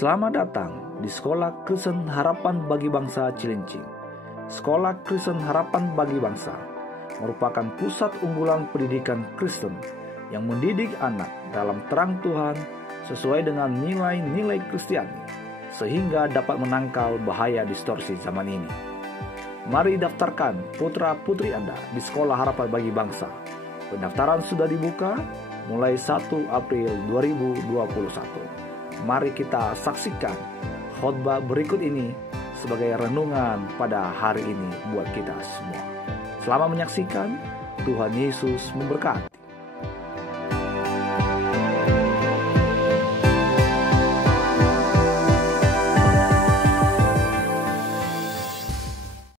Selamat datang di Sekolah Kristen Harapan Bagi Bangsa Cilincing. Sekolah Kristen Harapan Bagi Bangsa merupakan pusat unggulan pendidikan Kristen yang mendidik anak dalam terang Tuhan sesuai dengan nilai-nilai Kristiani, sehingga dapat menangkal bahaya distorsi zaman ini. Mari daftarkan putra-putri Anda di Sekolah Harapan Bagi Bangsa. Pendaftaran sudah dibuka mulai 1 April 2021. Mari kita saksikan khotbah berikut ini sebagai renungan pada hari ini buat kita semua. Selamat menyaksikan, Tuhan Yesus memberkati.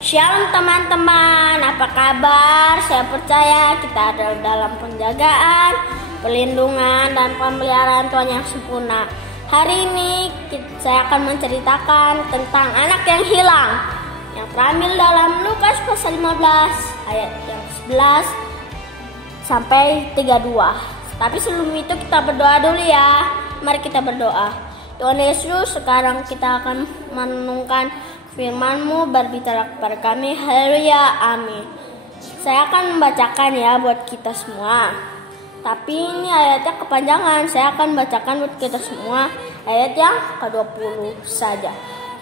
Shalom teman-teman, apa kabar? Saya percaya kita ada dalam penjagaan, perlindungan, dan pemeliharaan Tuhan yang sempurna. Hari ini saya akan menceritakan tentang anak yang hilang, yang terambil dalam Lukas pasal 15 ayat yang 11 sampai 32. Tapi sebelum itu kita berdoa dulu ya. Mari kita berdoa. Tuhan Yesus, sekarang kita akan merenungkan firman-Mu, berbicara kepada kami. Haleluya, amin. Saya akan membacakan ya buat kita semua. Tapi ini ayatnya kepanjangan. Saya akan bacakan buat kita semua ayat yang ke-20 saja.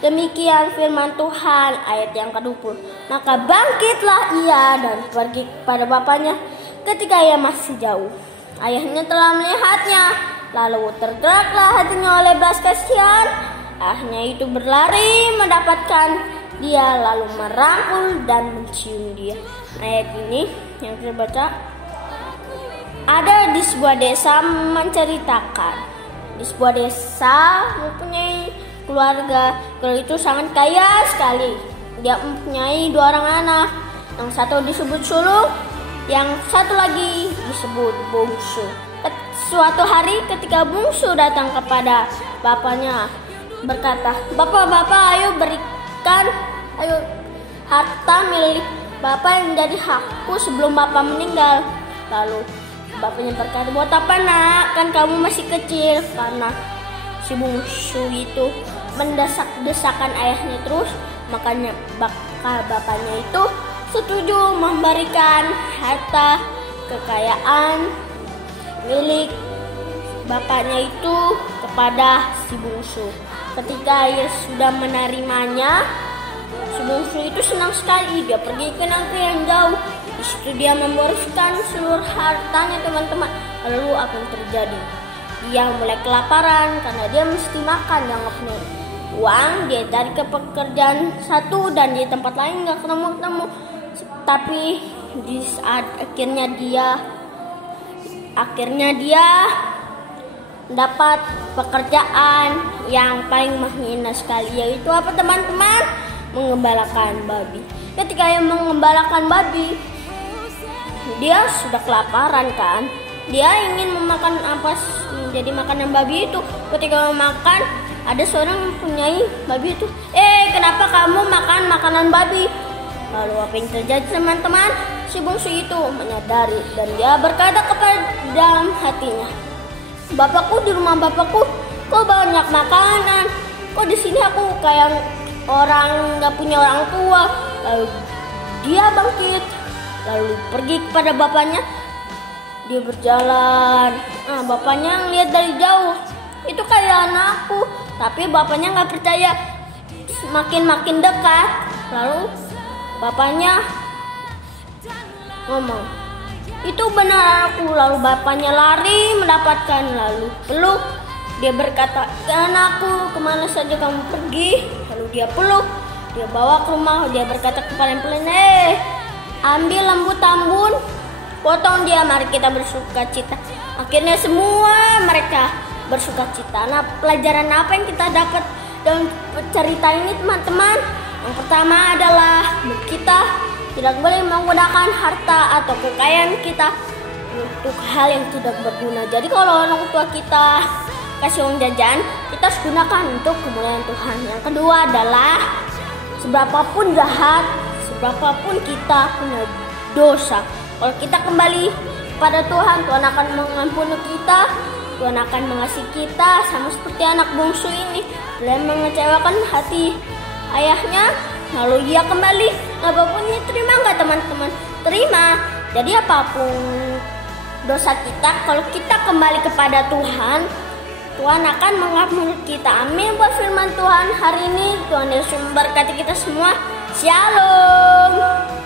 Demikian firman Tuhan, ayat yang ke-20. Maka bangkitlah ia dan pergi kepada bapaknya ketika ia masih jauh. Ayahnya telah melihatnya, lalu tergeraklah hatinya oleh belas kasihan. Ayahnya itu berlari mendapatkan dia, lalu merangkul dan mencium dia. Ayat ini yang saya baca ada di sebuah desa menceritakan. Di sebuah desa mempunyai keluarga itu sangat kaya sekali. Dia mempunyai 2 orang anak. Yang satu disebut sulung, yang satu lagi disebut bungsu. Suatu hari ketika bungsu datang kepada bapaknya, berkata, Bapak, ayo berikan harta milik Bapak yang jadi hakku sebelum Bapak meninggal. Lalu bapaknya berkata, buat apa nak? Kan kamu masih kecil. Karena si bungsu itu mendesak-desakan ayahnya terus, makanya bapaknya itu setuju memberikan harta kekayaan milik bapaknya itu kepada si bungsu. Ketika ia sudah menerimanya, si bungsu itu senang sekali. Dia pergi ke negeri yang jauh. Di situ dia memboroskan seluruh hartanya, teman-teman. Lalu apa yang terjadi? Dia mulai kelaparan karena dia mesti makan, yang nggak punya uang. Dia cari ke pekerjaan satu dan di tempat lain nggak ketemu. Tapi di saat akhirnya dia dapat pekerjaan yang paling menghina sekali, yaitu apa teman-teman? Mengembalakan babi. Ketika ia mengembalakan babi, dia sudah kelaparan kan. Dia ingin memakan apa menjadi makanan babi itu. Ketika memakan, ada seorang mempunyai babi itu. Kenapa kamu makan makanan babi? Lalu apa yang terjadi teman-teman? Si bungsu itu menyadari dan dia berkata kepada dalam hatinya, Bapakku, di rumah bapakku kok banyak makanan. Kok di sini aku kayak orang nggak punya orang tua. Lalu dia bangkit, lalu pergi kepada bapaknya. Dia berjalan. Bapaknya ngeliat dari jauh, itu kayak anakku. Tapi bapaknya nggak percaya. Makin dekat, lalu bapaknya ngomong, itu benar aku. Lalu bapaknya lari mendapatkan, lalu peluk. Dia berkata, anakku, kemana saja kamu pergi? Lalu dia peluk, dia bawa ke rumah. Dia berkata kepada yang pelayan, ambil lembu tambun, potong dia, mari kita bersuka cita. Akhirnya semua mereka bersuka cita. Nah, pelajaran apa yang kita dapat dalam cerita ini teman-teman? Yang pertama adalah kita tidak boleh menggunakan harta atau kekayaan kita untuk hal yang tidak berguna. Jadi kalau orang tua kita kasih uang jajan, kita harus gunakan untuk kemuliaan Tuhan. Yang kedua adalah seberapapun jahat, seberapapun kita punya dosa, kalau kita kembali pada Tuhan, Tuhan akan mengampuni kita Tuhan akan mengasihi kita sama seperti anak bungsu ini. Dan mengecewakan hati ayahnya, lalu ia kembali. Apapun ini terima nggak teman-teman? Terima. Jadi apapun dosa kita, kalau kita kembali kepada Tuhan, Tuhan akan mengampuni kita. Amin buat firman Tuhan hari ini. Tuhan Yesus memberkati kita semua. Shalom.